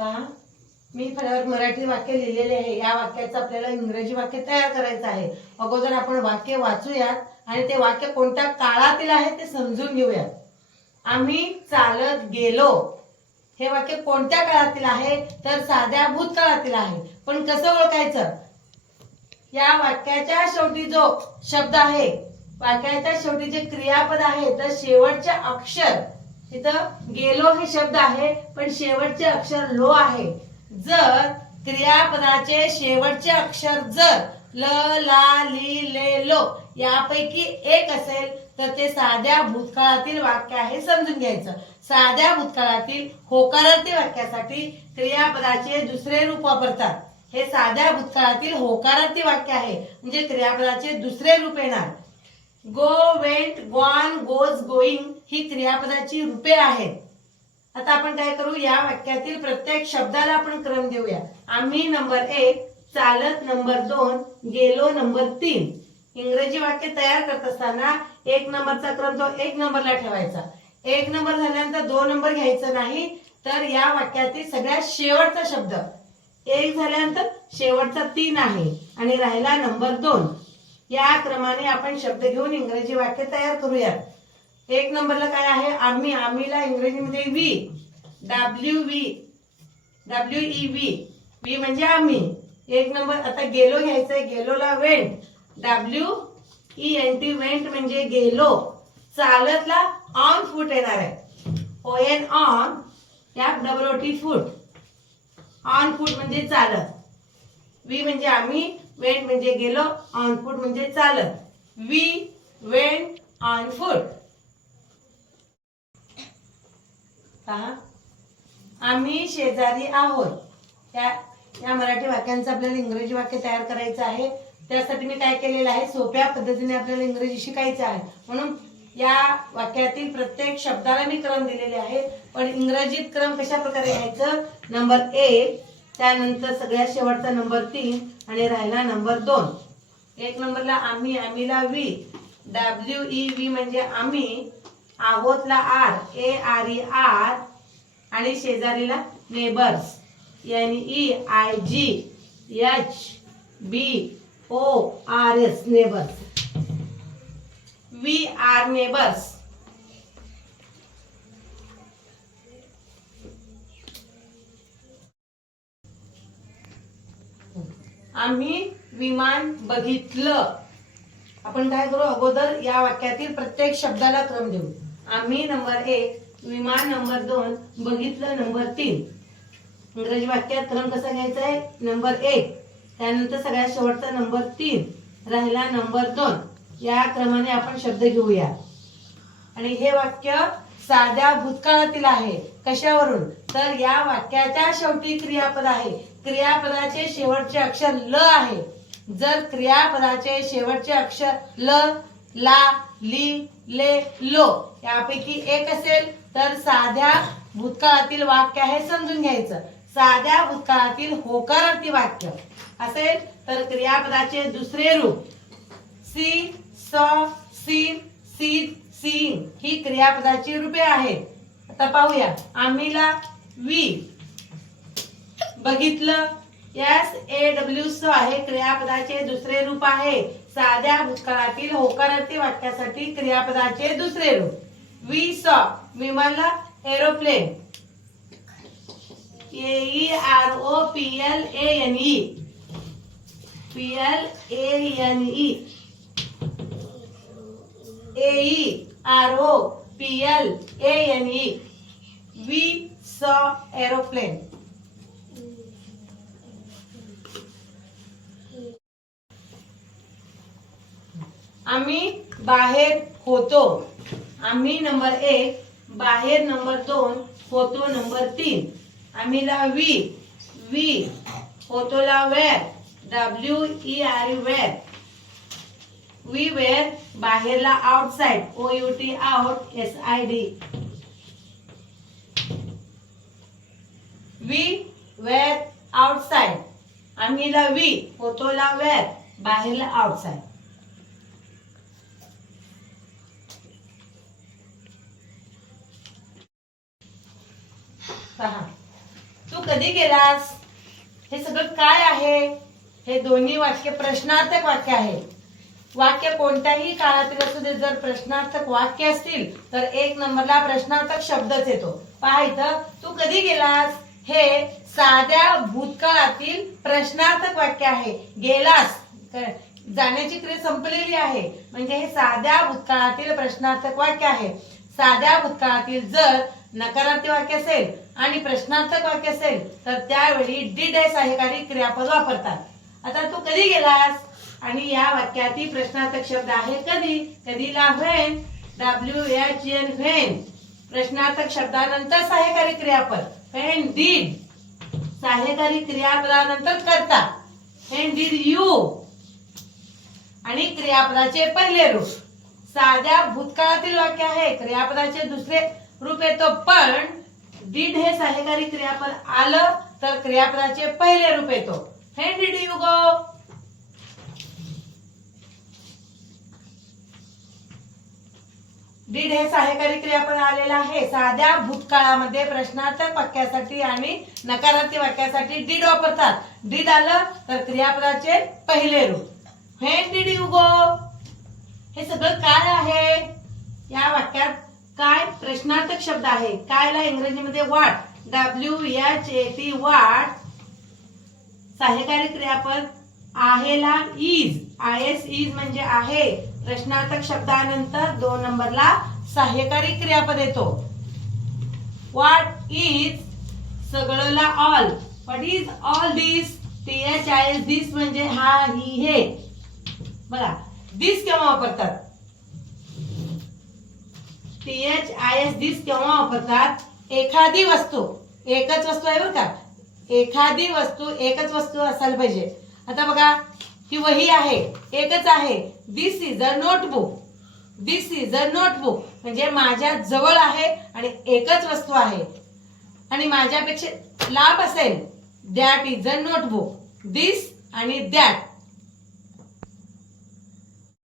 का? मी फळ्यावर मराठी वाक्य लिहिलेले आहे. या वाक्याचं आपल्याला इंग्रजी वाक्य तयार करायचं आहे. अगोदर आपण वाक्य वाचूयात आणि ते वाक्य कोणत्या काळातील आहे ते समजून घेऊयात. आम्ही चालत गेलो. हे वाक्य कोणत्या काळातील आहे? तर साध्या भूतकाळातील आहे. पण कसं ओळखायचं? या वाक्याच्या शेवटी जो शब्द आहे वाक्याच्या शेवटी जे क्रियापद आहे तर शेवटचे अक्षर इथं गेलो हे शब्द आहे पण शेवटचे अक्षर लो आहे. जर क्रियापदाचे शेवटचे अक्षर जर ल ला ली ले लो यापैकी एक असेल तर ते साध्या भूतकाळातील वाक्य आहे समजून घ्यायचं. साध्या भूतकाळातील होकारार्थी वाक्यासाठी क्रियापदाचे दुसरे रूप वापरतात. हे साध्या भूतकाळातील होकारार्थी वाक्य आहे म्हणजे क्रियापदाचे दुसरे रूप येणार. Go went gone was going ही क्रियापदाची रूपे आहेत. आता आपण काय करू? या वाक्यातील प्रत्येक शब्दाला आपण क्रम देऊया. आम्ही नंबर एक चालत नंबर दोन गेलो नंबर तीन. इंग्रजी वाक्य तयार करत असताना एक नंबरचा क्रम तो एक नंबरला ठेवायचा. एक नंबर झाल्यानंतर दोन नंबर घ्यायचं नाही तर या वाक्यातील सगळ्यात शेवटचा शब्द. एक झाल्यानंतर शेवटचा तीन आहे आणि राहिला नंबर दोन. या क्रमाने आपण शब्द घेऊन इंग्रजी वाक्य तयार करूयात. एक नंबरला काय आहे? आम्ही आम्हीला इंग्रजीमध्ये we W we W E we we म्हणजे आम्ही. एक नंबर आता गेलो घ्यायचंय गेलोला went. W E N T went म्हणजे गेलो. चालतला ऑन फूट येणार आहे. ओ एन ऑन या double O T foot on foot म्हणजे चालत. वी म्हणजे आम्ही वेंट म्हणजे गेलो ऑन फूट म्हणजे चालत. वी वेंट ऑन फूट पहा आम्ही शेजारी आहोत. या या मराठी वाक्यांचं आपल्याला इंग्रजी वाक्य तयार करायचं आहे. त्यासाठी मी काय केलेलं आहे? सोप्या पद्धतीने आपल्याला इंग्रजी शिकायचं आहे. म्हणून या वाक्यातील प्रत्येक शब्दाला मी क्रम दिलेले आहे. पण इंग्रजीत क्रम कशा प्रकारे घ्यायचं? नंबर एक त्यानंतर सगळ्यात शेवटचा नंबर तीन आणि राहिला नंबर दोन. एक नंबरला आम्ही आम्हीला वी. डब्ल्यू ई व्ही म्हणजे आम्ही. आहोतला are A R E are आणि शेजारीला neighbours. N E I G H B O R S neighbours. We are neighbours. आम्ही विमान बघितलं. आपण काय करू? अगोदर या वाक्यातील प्रत्येक शब्दाला क्रम देऊ. आम्ही नंबर एक विमान नंबर दोन बघितलं नंबर तीन. इंग्रजी वाक्यात क्रम कसा घ्यायचा आहे नंबर एक. त्यानंतर सगळ्यात शेवटचा नंबर तीन राहिला नंबर दोन. या क्रमाने आपण शब्द घेऊया. आणि हे वाक्य साध्या भूतकाळातील आहे. कशावरून? तर या वाक्याच्या शेवटी क्रियापद आहे. क्रियापदाचे शेवटचे अक्षर ल आहे. जर क्रियापदाचे शेवटचे अक्षर ल ला ली ले लो. यापैकी एक असेल तर साध्या भूतकाळातील वाक्य आहे समजून घ्यायचं. साध्या भूतकाळातील होकारार्थी वाक्य. असेल तर क्रियापदाचे दुसरे रूप. See saw seen seed seeing ही क्रियापदाची रूपे आहेत. आता पाहूया. आम्हीला वी. बघितलं. एस ए डब्ल्यू स आहे क्रियापदाचे दुसरे रूप आहे. साध्या भूतकाळातील होकारार्थी वाक्यासाठी क्रियापदाचे दुसरे रूप. We saw विमानला aeroplane A R O P L A N E P L A N E A R O P L A N E we saw aeroplane आम्ही बाहेर होतो. आम्ही नंबर एक बाहेर नंबर दोन होतो नंबर तीन. आम्हीला we we होतोला were W E R E. We were बाहेरला outside O U T out S I D. We were outside. आम्हीला we होतोला वेर बाहेरला आउटसाइड. पहा. तू कधी गेलास? हे सगळं काय आहे? हे दोन्ही वाक्य प्रश्नार्थक वाक्य आहे. वाक्य कोणत्याही काळातील असू दे जर प्रश्नार्थक वाक्य असतील तर एक नंबरला प्रश्नार्थक शब्दच येतो. पहा इथं तू कधी गेलास? हे साध्या भूतकाळातील प्रश्नार्थक वाक्य आहे. गेलास. जाण्याची क्रिया संपलेली आहे. म्हणजे हे साध्या भूतकाळातील प्रश्नार्थक वाक्य आहे. साध्या भूतकाळातील जर नकारार्थी वाक्य असेल आणि प्रश्नार्थक वाक्य असेल तर त्यावेळी डिड हे सहाय्यकारी क्रियापद वापरतात. आता तू कधी गेलास? आणि या वाक्यातील प्रश्नार्थक शब्द आहे कधी? कधीला when W H N when. प्रश्नार्थक शब्दानंतर सहाय्यकारी क्रियापद. When did. सहाय्यकारी क्रियापदानंतर करता व्हेन डीड यू. आणि क्रियापदाचे पहिले रूप. साध्या भूतकाळातील वाक्य आहे. क्रियापदाचे दुसरे रूप येतो पण डीड हे सहकारी क्रियापद आलं तर क्रियापदाचे पहिले रूप येतो. हे डीड यू गो डीड हे सहाय्यकारी क्रियापद आलेलं आहे. साध्या भूतकाळामध्ये प्रश्नार्थक वाक्यासाठी आणि नकारात्मक वाक्यासाठी डीड वापरतात. डीड आलं तर क्रियापदाचे पहिले रूप. हे डीड यू गो हे सगळं काय आहे? या वाक्यात काय प्रश्नार्थक शब्द आहे? कायला इंग्रजीमध्ये वाट W H A T what सहाय्यकारी क्रियापद. आहेला इज आय एस इज म्हणजे आहे. प्रश्नार्थक शब्दानंतर दोन नंबरला सहाय्यकारी क्रियापद येतो. What is सगळंला all what is all this T H I S this म्हणजे हा ही हे. बघा. दिस केव्हा वापरतात? T H I S this केव्हा वापरतात? एखादी वस्तू एकच वस्तू आहे बरं का? एखादी वस्तू एकच वस्तू असायला पाहिजे. आता बघा ही वही आहे एकच आहे. This is a notebook this is a notebook म्हणजे माझ्या जवळ आहे आणि एकच वस्तू आहे. आणि माझ्यापेक्षा लाभ असेल. That is a notebook this आणि दॅट